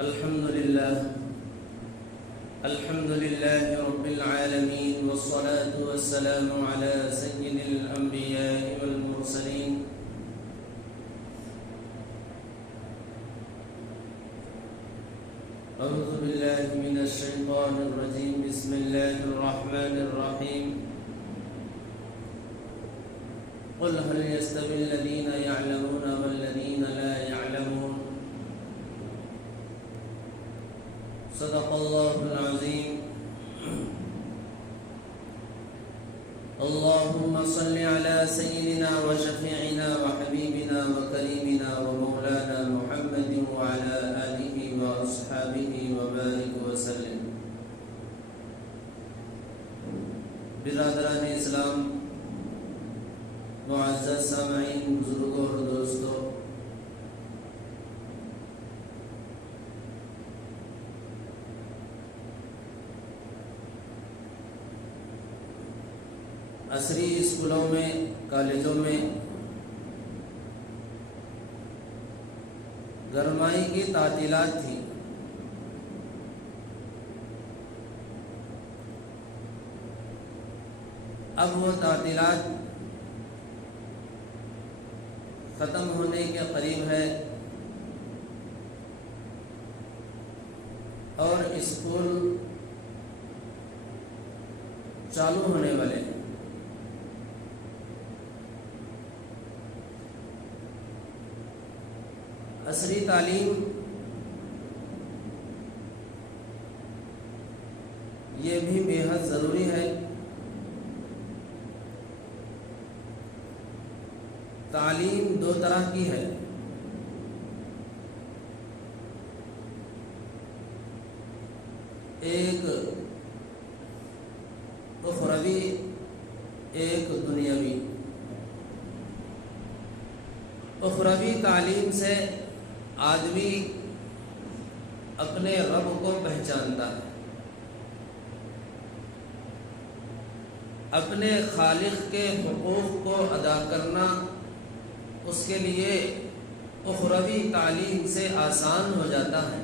الحمد لله رب العالمين، والصلاة والسلام على سيد الأنبياء والمرسلين أعوذ بالله من الشيطان الرجيم. بسم الله الرحمن الرحيم. قل هل يستوي الذين يعلمون والذين لا يعلمون؟ صدق الله العظيم. اللهم صل على سيدنا وشفيعنا وحبيبنا وكريمنا ومولانا محمد وعلى آله وأصحابه وبارك وسلم. برادران اسلام، معزز سامعین، بزرگوں اور دوستوں، عصری اسکولوں میں، کالجوں میں گرمائی کی تعطیلات تھی. اب وہ تعطیلات ختم ہونے کے قریب ہے اور اسکول چالو ہونے والے ہیں. عصری تعلیم یہ بھی بے حد ضروری ہے. تعلیم دو طرح کی ہے. ایک اخروی، ایک دنیاوی. اخروی تعلیم سے آدمی اپنے رب کو پہچانتا ہے، اپنے خالق کے حقوق کو ادا کرنا اس کے لیے اخروی تعلیم سے آسان ہو جاتا ہے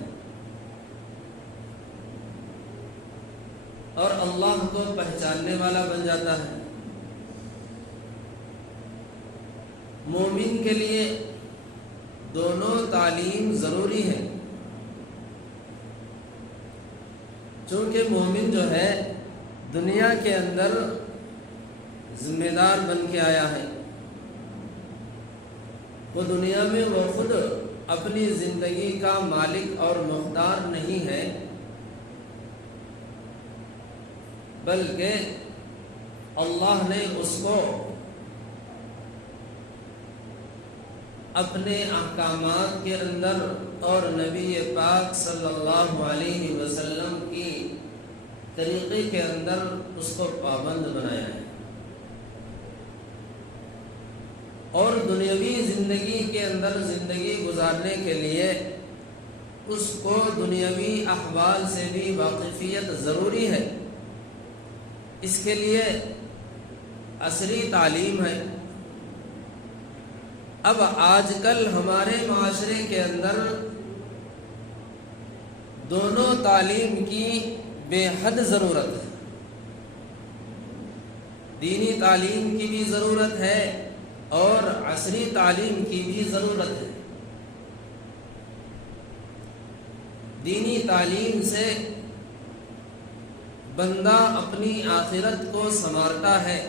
اور اللہ کو پہچاننے والا بن جاتا ہے. مومن کے لیے دونوں تعلیم ضروری ہے، چونکہ مومن جو ہے دنیا کے اندر ذمہ دار بن کے آیا ہے. وہ دنیا میں وہ خود اپنی زندگی کا مالک اور مختار نہیں ہے، بلکہ اللہ نے اس کو اپنے احکامات کے اندر اور نبی پاک صلی اللہ علیہ وسلم کی طریقے کے اندر اس کو پابند بنایا ہے. اور دنیاوی زندگی کے اندر زندگی گزارنے کے لیے اس کو دنیاوی احوال سے بھی واقفیت ضروری ہے. اس کے لیے عصری تعلیم ہے. اب آج کل ہمارے معاشرے کے اندر دونوں تعلیم کی بے حد ضرورت ہے. دینی تعلیم کی بھی ضرورت ہے اور عصری تعلیم کی بھی ضرورت ہے. دینی تعلیم سے بندہ اپنی آخرت کو سنوارتا ہے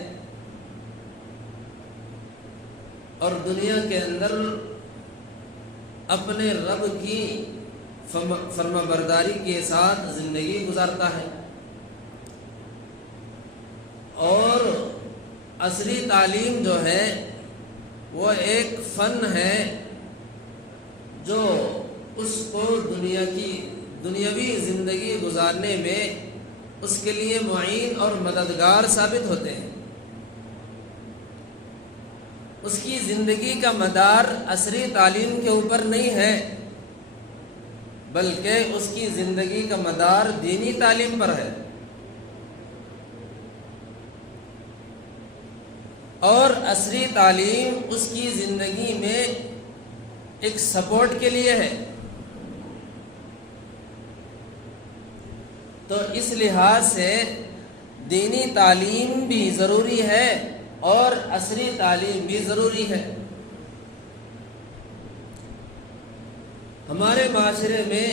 اور دنیا کے اندر اپنے رب کی فرما برداری کے ساتھ زندگی گزارتا ہے. اور عصری تعلیم جو ہے وہ ایک فن ہے جو اس کو دنیاوی زندگی گزارنے میں اس کے لیے معین اور مددگار ثابت ہوتے ہیں. اس کی زندگی کا مدار عصری تعلیم کے اوپر نہیں ہے، بلکہ اس کی زندگی کا مدار دینی تعلیم پر ہے. اور عصری تعلیم اس کی زندگی میں ایک سپورٹ کے لیے ہے. تو اس لحاظ سے دینی تعلیم بھی ضروری ہے اور عصری تعلیم بھی ضروری ہے۔ ہمارے معاشرے میں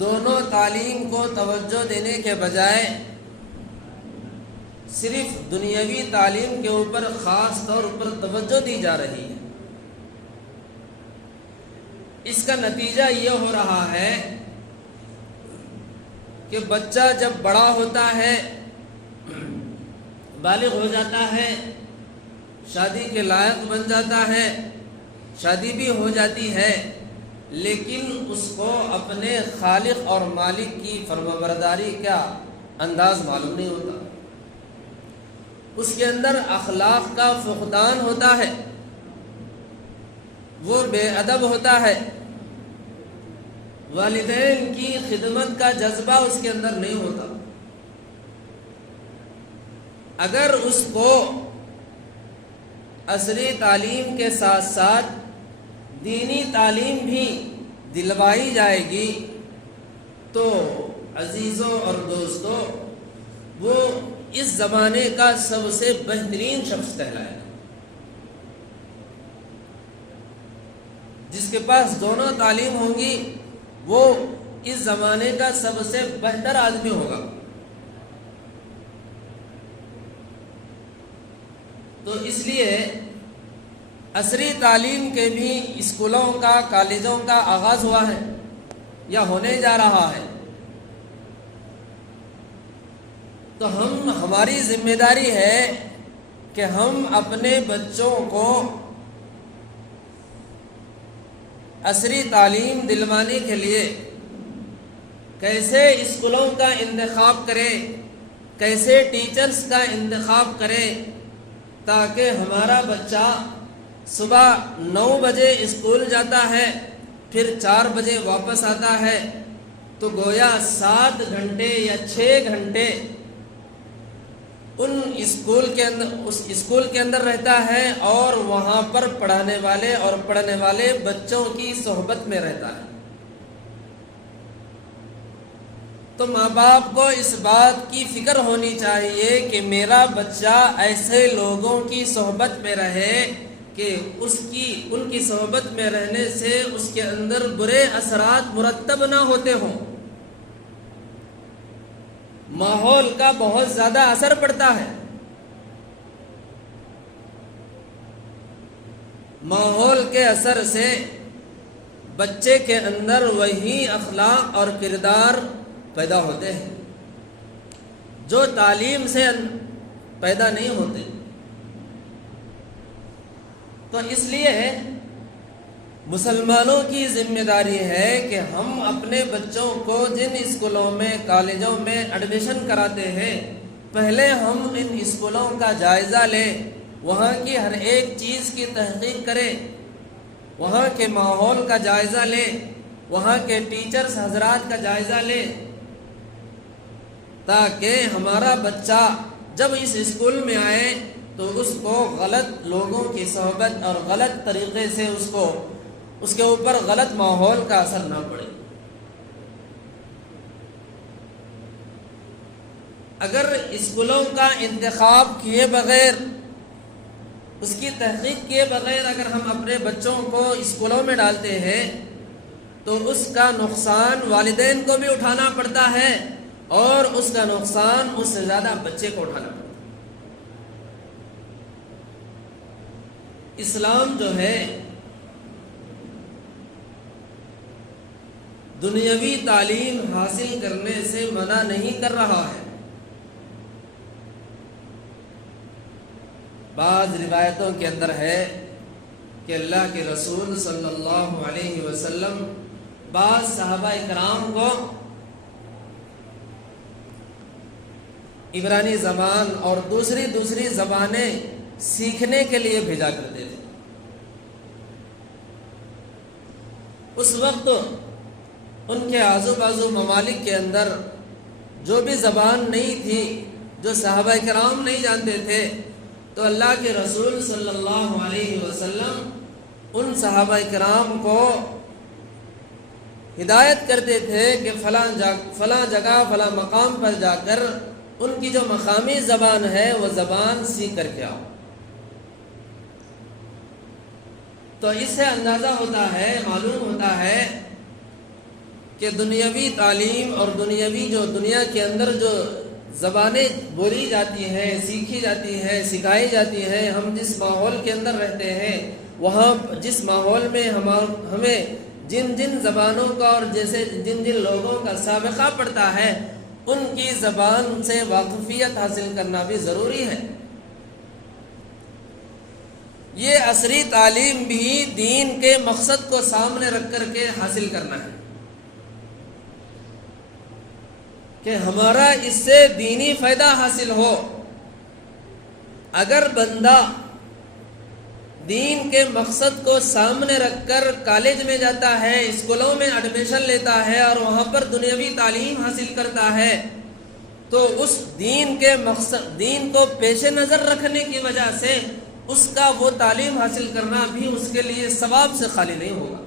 دونوں تعلیم کو توجہ دینے کے بجائے صرف دنیاوی تعلیم کے اوپر خاص طور پر توجہ دی جا رہی ہے۔ اس کا نتیجہ یہ ہو رہا ہے کہ بچہ جب بڑا ہوتا ہے، بالغ ہو جاتا ہے، شادی کے لائق بن جاتا ہے، شادی بھی ہو جاتی ہے، لیکن اس کو اپنے خالق اور مالک کی فرمانبرداری کا انداز معلوم نہیں ہوتا۔ اس کے اندر اخلاق کا فقدان ہوتا ہے، وہ بے ادب ہوتا ہے، والدین کی خدمت کا جذبہ اس کے اندر نہیں ہوتا۔ اگر اس کو عصری تعلیم کے ساتھ ساتھ دینی تعلیم بھی دلوائی جائے گی تو عزیزوں اور دوستوں وہ اس زمانے کا سب سے بہترین شخص کہلائے گا۔ جس کے پاس دونوں تعلیم ہوں گی وہ اس زمانے کا سب سے بہتر آدمی ہوگا۔ تو اس لیے عصری تعلیم کے بھی اسکولوں کا، کالجوں کا آغاز ہوا ہے یا ہونے جا رہا ہے۔ تو ہماری ذمہ داری ہے کہ ہم اپنے بچوں کو عصری تعلیم دلوانے کے لیے کیسے اسکولوں کا انتخاب کریں، کیسے ٹیچرز کا انتخاب کریں، تاکہ ہمارا بچہ صبح 9 بجے اسکول جاتا ہے، پھر 4 بجے واپس آتا ہے، تو گویا 7 گھنٹے یا 6 گھنٹے اس اسکول کے اندر رہتا ہے اور وہاں پر پڑھانے والے اور پڑھنے والے بچوں کی صحبت میں رہتا ہے۔ تو ماں باپ کو اس بات کی فکر ہونی چاہیے کہ میرا بچہ ایسے لوگوں کی صحبت میں رہے کہ ان کی صحبت میں رہنے سے اس کے اندر برے اثرات مرتب نہ ہوتے ہوں۔ ماحول کا بہت زیادہ اثر پڑتا ہے۔ ماحول کے اثر سے بچے کے اندر وہی اخلاق اور کردار پیدا ہوتے ہیں جو تعلیم سے پیدا نہیں ہوتے۔ تو اس لیے مسلمانوں کی ذمہ داری ہے کہ ہم اپنے بچوں کو جن اسکولوں میں، کالجوں میں ایڈمیشن کراتے ہیں، پہلے ہم ان اسکولوں کا جائزہ لیں، وہاں کی ہر ایک چیز کی تحقیق کریں، وہاں کے ماحول کا جائزہ لیں، وہاں کے ٹیچرز حضرات کا جائزہ لیں، تاکہ ہمارا بچہ جب اس اسکول میں آئے تو اس کو غلط لوگوں کی صحبت اور غلط طریقے سے اس کے اوپر غلط ماحول کا اثر نہ پڑے۔ اگر اسکولوں کا انتخاب کیے بغیر، اس کی تحقیق کیے بغیر اگر ہم اپنے بچوں کو اسکولوں میں ڈالتے ہیں تو اس کا نقصان والدین کو بھی اٹھانا پڑتا ہے اور اس کا نقصان اس سے زیادہ بچے کو اٹھانا پڑتا ہے۔ اسلام جو ہے دنیاوی تعلیم حاصل کرنے سے منع نہیں کر رہا ہے۔ بعض روایتوں کے اندر ہے کہ اللہ کے رسول صلی اللہ علیہ وسلم بعض صحابہ کرام کو عبرانی زبان اور دوسری زبانیں سیکھنے کے لیے بھیجا کرتے تھے۔ اس وقت ان کے آزو بازو ممالک کے اندر جو بھی زبان نہیں تھی، جو صحابہ کرام نہیں جانتے تھے، تو اللہ کے رسول صلی اللہ علیہ وسلم ان صحابہ کرام کو ہدایت کرتے تھے کہ فلاں جگہ فلاں مقام پر جا کر ان کی جو مقامی زبان ہے وہ زبان سیکھ کر کے آؤ. تو اس سے اندازہ ہوتا ہے، معلوم ہوتا ہے کہ دنیاوی تعلیم اور دنیاوی جو دنیا کے اندر جو زبانیں بولی جاتی ہیں، سیکھی جاتی ہیں، سکھائی جاتی ہیں، ہم جس ماحول کے اندر رہتے ہیں وہاں جس ماحول میں ہمیں جن جن زبانوں کا اور جیسے جن جن لوگوں کا سابقہ پڑتا ہے ان کی زبان سے واقفیت حاصل کرنا بھی ضروری ہے. یہ عصری تعلیم بھی دین کے مقصد کو سامنے رکھ کر کے حاصل کرنا ہے کہ ہمارا اس سے دینی فائدہ حاصل ہو. اگر بندہ دین کے مقصد کو سامنے رکھ کر کالج میں جاتا ہے، اسکولوں میں ایڈمیشن لیتا ہے اور وہاں پر دنیاوی تعلیم حاصل کرتا ہے تو اس دین کے مقصد، دین کو پیش نظر رکھنے کی وجہ سے اس کا وہ تعلیم حاصل کرنا بھی اس کے لیے ثواب سے خالی نہیں ہوگا،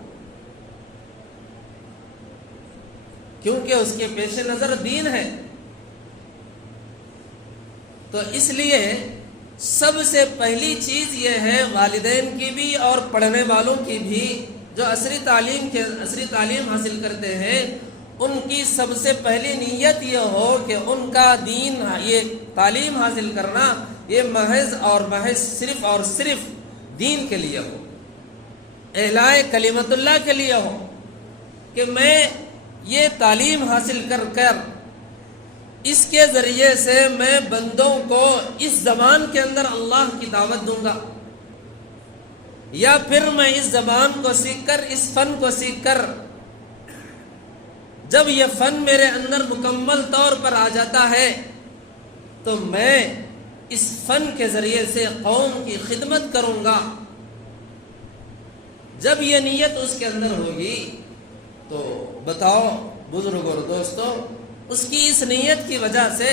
کیونکہ اس کے پیش نظر دین ہے. تو اس لیے سب سے پہلی چیز یہ ہے والدین کی بھی اور پڑھنے والوں کی بھی جو عصری تعلیم حاصل کرتے ہیں ان کی سب سے پہلی نیت یہ ہو کہ ان کا دین، یہ تعلیم حاصل کرنا یہ محض اور محض صرف اور صرف دین کے لیے ہو، اعلاء کلمت اللہ کے لیے ہو کہ میں یہ تعلیم حاصل کر کر اس کے ذریعے سے میں بندوں کو اس زبان کے اندر اللہ کی دعوت دوں گا، یا پھر میں اس زبان کو سیکھ کر، اس فن کو سیکھ کر جب یہ فن میرے اندر مکمل طور پر آ جاتا ہے تو میں اس فن کے ذریعے سے قوم کی خدمت کروں گا. جب یہ نیت اس کے اندر ہوگی تو بتاؤ بزرگ اور دوستو، اس کی اس نیت کی وجہ سے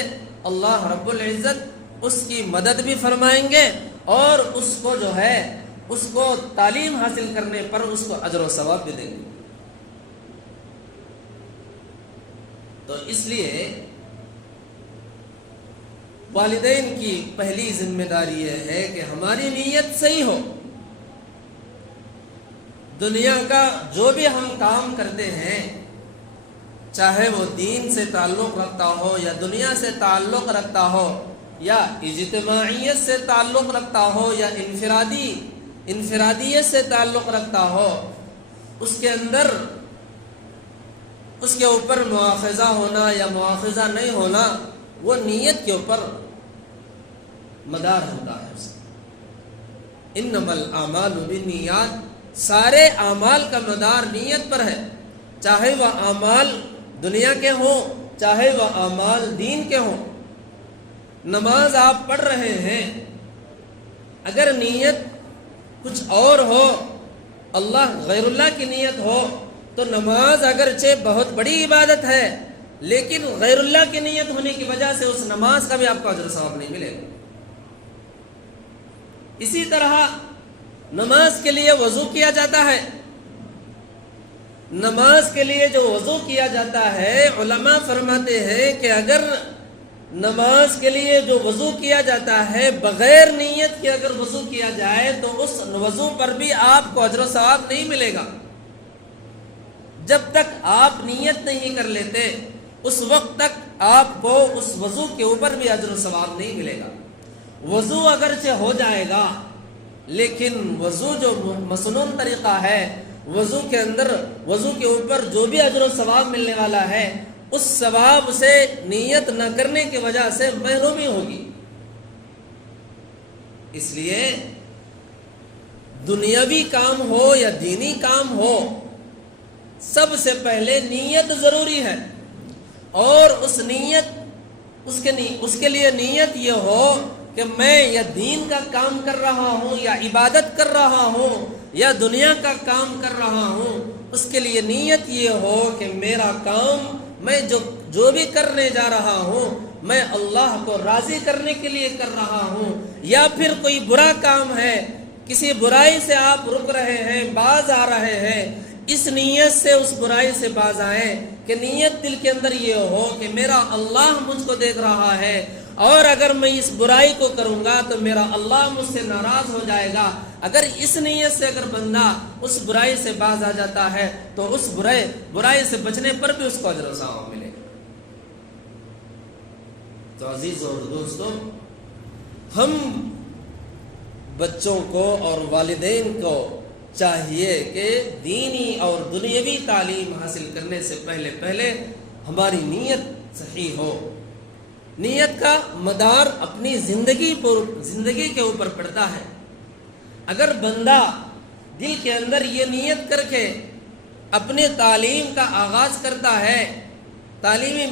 اللہ رب العزت اس کی مدد بھی فرمائیں گے اور اس کو جو ہے اس کو تعلیم حاصل کرنے پر اس کو اجر و ثواب بھی دیں گے. تو اس لیے والدین کی پہلی ذمہ داری یہ ہے کہ ہماری نیت صحیح ہو. دنیا کا جو بھی ہم کام کرتے ہیں چاہے وہ دین سے تعلق رکھتا ہو یا دنیا سے تعلق رکھتا ہو یا اجتماعیت سے تعلق رکھتا ہو یا انفرادیت سے تعلق رکھتا ہو، اس کے اندر اس کے اوپر مواخذہ ہونا یا مواخذہ نہیں ہونا وہ نیت کے اوپر مدار ہوتا ہے. انما الاعمال بالنیات، سارے اعمال کا مدار نیت پر ہے، چاہے وہ اعمال دنیا کے ہوں چاہے وہ اعمال دین کے ہوں. نماز آپ پڑھ رہے ہیں، اگر نیت کچھ اور ہو، اللہ غیر اللہ کی نیت ہو تو نماز اگرچہ بہت بڑی عبادت ہے لیکن غیر اللہ کی نیت ہونے کی وجہ سے اس نماز کا بھی آپ کو اجر ثواب نہیں ملے گا. اسی طرح نماز کے لیے وضو کیا جاتا ہے. نماز کے لیے جو وضو کیا جاتا ہے علماء فرماتے ہیں کہ اگر نماز کے لیے جو وضو کیا جاتا ہے بغیر نیت کے اگر وضو کیا جائے تو اس وضو پر بھی آپ کو اجر و ثواب نہیں ملے گا. جب تک آپ نیت نہیں کر لیتے اس وقت تک آپ کو اس وضو کے اوپر بھی اجر و ثواب نہیں ملے گا. وضو اگرچہ ہو جائے گا لیکن وضو جو مسنون طریقہ ہے، وضو کے اندر وضو کے اوپر جو بھی اجر و ثواب ملنے والا ہے اس ثواب سے نیت نہ کرنے کی وجہ سے محرومی ہوگی. اس لیے دنیاوی کام ہو یا دینی کام ہو سب سے پہلے نیت ضروری ہے، اور اس کے لیے نیت یہ ہو کہ میں یا دین کا کام کر رہا ہوں یا عبادت کر رہا ہوں یا دنیا کا کام کر رہا ہوں، اس کے لیے نیت یہ ہو کہ میرا کام میں جو بھی کرنے جا رہا ہوں میں اللہ کو راضی کرنے کے لیے کر رہا ہوں. یا پھر کوئی برا کام ہے، کسی برائی سے آپ رک رہے ہیں، باز آ رہے ہیں، اس نیت سے اس برائی سے باز آئیں کہ نیت دل کے اندر یہ ہو کہ میرا اللہ مجھ کو دیکھ رہا ہے، اور اگر میں اس برائی کو کروں گا تو میرا اللہ مجھ سے ناراض ہو جائے گا۔ اگر اس نیت سے اگر بندہ اس برائی سے باز آ جاتا ہے تو اس برائی سے بچنے پر بھی اس کو اجر و ثواب ملے گا۔ تو عزیز اور دوستو، ہم بچوں کو اور والدین کو چاہیے کہ دینی اور دنیاوی تعلیم حاصل کرنے سے پہلے ہماری نیت صحیح ہو۔ نیت کا مدار اپنی زندگی کے اوپر پڑتا ہے۔ اگر بندہ دل کے اندر یہ نیت کر کے اپنی تعلیم کا آغاز کرتا ہے، تعلیمی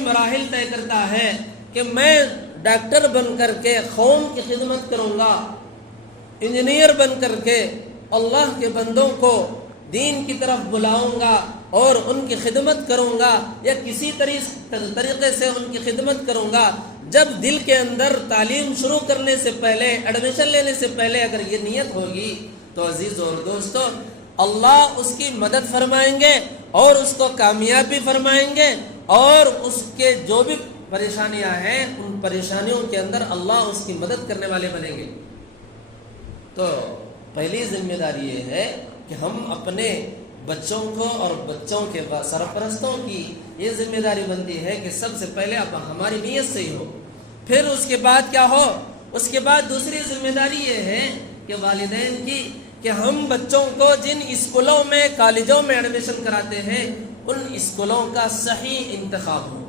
مراحل طے کرتا ہے کہ میں ڈاکٹر بن کر کے قوم کی خدمت کروں گا، انجینئر بن کر کے اللہ کے بندوں کو دین کی طرف بلاؤں گا اور ان کی خدمت کروں گا، یا کسی طریقے سے ان کی خدمت کروں گا۔ جب دل کے اندر تعلیم شروع کرنے سے پہلے، ایڈمیشن لینے سے پہلے اگر یہ نیت ہوگی تو عزیز اور دوستو، اللہ اس کی مدد فرمائیں گے اور اس کو کامیابی فرمائیں گے، اور اس کے جو بھی پریشانیاں ہیں ان پریشانیوں کے اندر اللہ اس کی مدد کرنے والے بنیں گے۔ تو پہلی ذمہ داری یہ ہے کہ ہم اپنے بچوں کو اور بچوں کے سرپرستوں کی یہ ذمہ داری بنتی ہے کہ سب سے پہلے اب ہماری نیت صحیح ہو۔ پھر اس کے بعد کیا ہو؟ اس کے بعد دوسری ذمہ داری یہ ہے کہ والدین کی، کہ ہم بچوں کو جن اسکولوں میں، کالجوں میں ایڈمیشن کراتے ہیں ان اسکولوں کا صحیح انتخاب ہو۔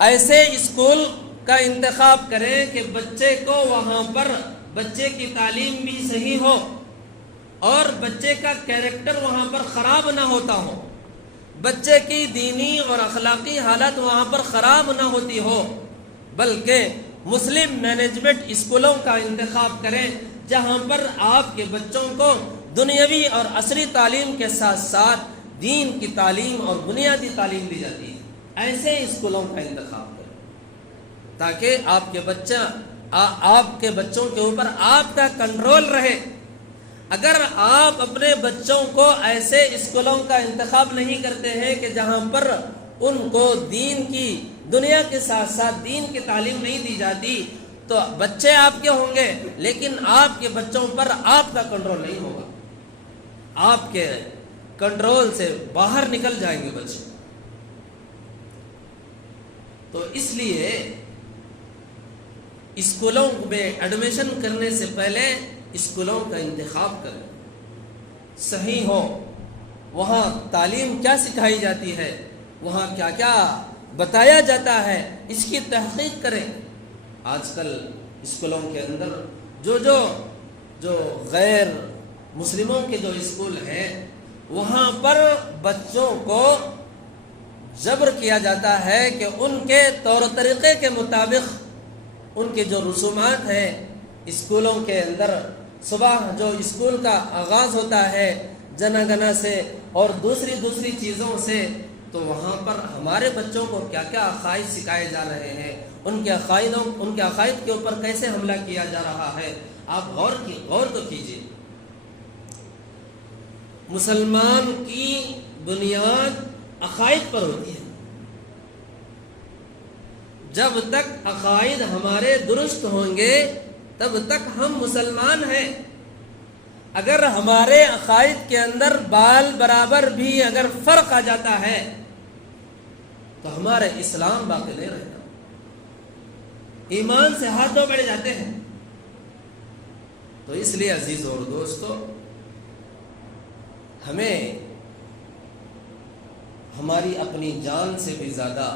ایسے اسکول کا انتخاب کریں کہ بچے کو وہاں پر بچے کی تعلیم بھی صحیح ہو اور بچے کا کیریکٹر وہاں پر خراب نہ ہوتا ہو، بچے کی دینی اور اخلاقی حالت وہاں پر خراب نہ ہوتی ہو، بلکہ مسلم مینجمنٹ اسکولوں کا انتخاب کریں جہاں پر آپ کے بچوں کو دنیاوی اور عصری تعلیم کے ساتھ ساتھ دین کی تعلیم اور بنیادی تعلیم دی جاتی ہے۔ ایسے اسکولوں کا انتخاب کریں تاکہ آپ کے بچوں کے اوپر آپ کا کنٹرول رہے۔ اگر آپ اپنے بچوں کو ایسے اسکولوں کا انتخاب نہیں کرتے ہیں کہ جہاں پر ان کو دین کی، دنیا کے ساتھ ساتھ دین کی تعلیم نہیں دی جاتی، تو بچے آپ کے ہوں گے لیکن آپ کے بچوں پر آپ کا کنٹرول نہیں ہوگا، آپ کے کنٹرول سے باہر نکل جائیں گے بچے۔ تو اس لیے اسکولوں میں ایڈمیشن کرنے سے پہلے اسکولوں کا انتخاب کریں، صحیح ہو، وہاں تعلیم کیا سکھائی جاتی ہے، وہاں کیا کیا بتایا جاتا ہے، اس کی تحقیق کریں۔ آج کل اسکولوں کے اندر جو غیر مسلموں کے جو اسکول ہیں وہاں پر بچوں کو جبر کیا جاتا ہے کہ ان کے طور و طریقے کے مطابق ان کے جو رسومات ہیں اسکولوں کے اندر، صبح جو اسکول کا آغاز ہوتا ہے جنا گنا سے اور دوسری چیزوں سے، تو وہاں پر ہمارے بچوں کو کیا کیا عقائد سکھائے جا رہے ہیں، ان کے عقائد کے اوپر کیسے حملہ کیا جا رہا ہے، آپ غور تو کیجیے۔ مسلمان کی بنیاد عقائد پر ہوتی ہے۔ جب تک عقائد ہمارے درست ہوں گے تب تک ہم مسلمان ہیں۔ اگر ہمارے عقائد کے اندر بال برابر بھی اگر فرق آ جاتا ہے تو ہمارے اسلام باقی نہیں رہتا، ایمان سے ہاتھ دھو بیٹھ جاتے ہیں۔ تو اس لیے عزیز اور دوستو، ہمیں ہماری اپنی جان سے بھی زیادہ،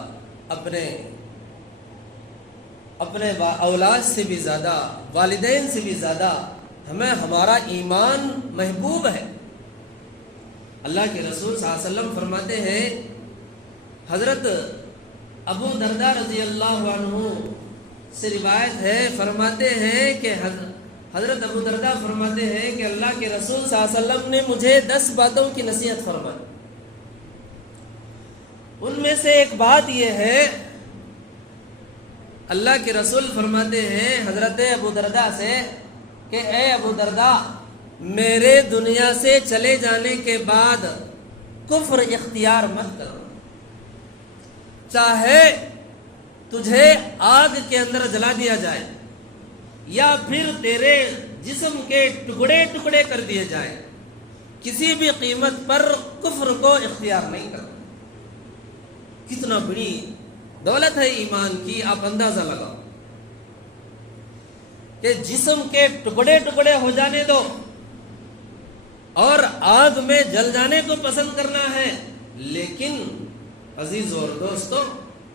اپنے اولاد سے بھی زیادہ، والدین سے بھی زیادہ ہمیں ہمارا ایمان محبوب ہے۔ اللہ کے رسول صلی اللہ علیہ وسلم فرماتے ہیں، حضرت ابو درداء رضی اللہ عنہ سے روایت ہے، فرماتے ہیں کہ حضرت ابو درداء فرماتے ہیں کہ اللہ کے رسول صلی اللہ علیہ وسلم نے مجھے 10 باتوں کی نصیحت فرمائی۔ ان میں سے ایک بات یہ ہے، اللہ کے رسول فرماتے ہیں حضرت ابو درداء سے کہ اے ابو درداء، میرے دنیا سے چلے جانے کے بعد کفر اختیار مت کرو، چاہے تجھے آگ کے اندر جلا دیا جائے یا پھر تیرے جسم کے ٹکڑے ٹکڑے کر دیے جائیں، کسی بھی قیمت پر کفر کو اختیار نہیں کرو۔ کتنا بڑی دولت ہے ایمان کی، آپ اندازہ لگاؤ کہ جسم کے ٹکڑے ٹکڑے ہو جانے دو اور آگ میں جل جانے کو پسند کرنا ہے، لیکن عزیز اور دوستو،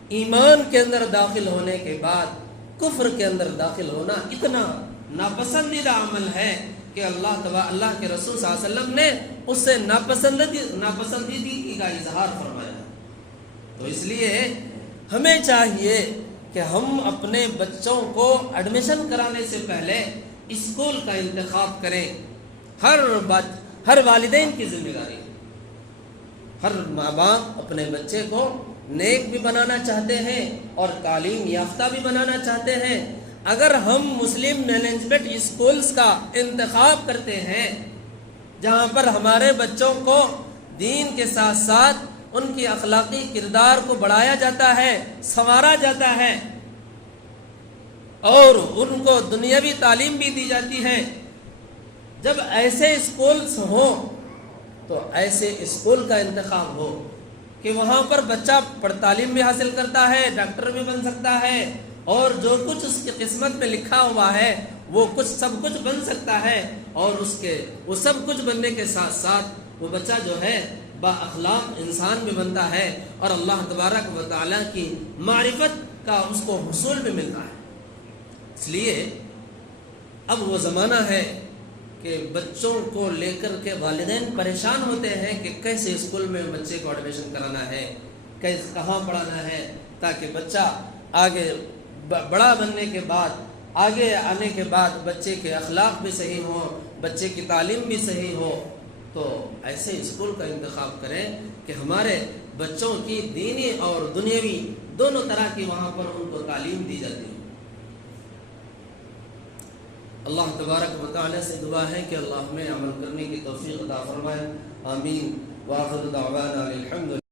ایمان کے اندر داخل ہونے کے بعد کفر کے اندر داخل ہونا اتنا ناپسندیدہ عمل ہے کہ اللہ کے رسول صلی اللہ علیہ وسلم نے اس سے ناپسندیدگی کا اظہار فرمایا۔ تو اس لیے ہمیں چاہیے کہ ہم اپنے بچوں کو ایڈمیشن کرانے سے پہلے اسکول کا انتخاب کریں۔ ہر والدین کی ذمہ داری، ہر ماں باپ اپنے بچے کو نیک بھی بنانا چاہتے ہیں اور تعلیم یافتہ بھی بنانا چاہتے ہیں۔ اگر ہم مسلم مینجمنٹ اسکولز کا انتخاب کرتے ہیں جہاں پر ہمارے بچوں کو دین کے ساتھ ساتھ ان کی اخلاقی کردار کو بڑھایا جاتا ہے، سنوارا جاتا ہے اور ان کو دنیاوی تعلیم بھی دی جاتی ہے، جب ایسے اسکولز ہوں تو ایسے اسکول کا انتخاب ہو کہ وہاں پر بچہ تعلیم بھی حاصل کرتا ہے، ڈاکٹر بھی بن سکتا ہے اور جو کچھ اس کی قسمت میں لکھا ہوا ہے وہ سب کچھ بن سکتا ہے، اور وہ سب کچھ بننے کے ساتھ ساتھ وہ بچہ جو ہے با اخلاق انسان بھی بنتا ہے اور اللہ تبارک و تعالیٰ کی معرفت کا اس کو حصول بھی ملتا ہے۔ اس لیے اب وہ زمانہ ہے کہ بچوں کو لے کر کے والدین پریشان ہوتے ہیں کہ کیسے اسکول میں بچے کو ایڈمیشن کرانا ہے، کہاں پڑھانا ہے، تاکہ بچہ آگے بڑا بننے کے بعد، آگے آنے کے بعد بچے کے اخلاق بھی صحیح ہوں، بچے کی تعلیم بھی صحیح ہو۔ تو ایسے اسکول کا انتخاب کریں کہ ہمارے بچوں کی دینی اور دنیاوی دونوں طرح کی وہاں پر ان کو تعلیم دی جاتی ہے۔ اللہ تبارک و تعالی سے دعا ہے کہ اللہ ہمیں عمل کرنے کی توفیق عطا فرمائے، آمین۔ وآخر دعوانا الحمد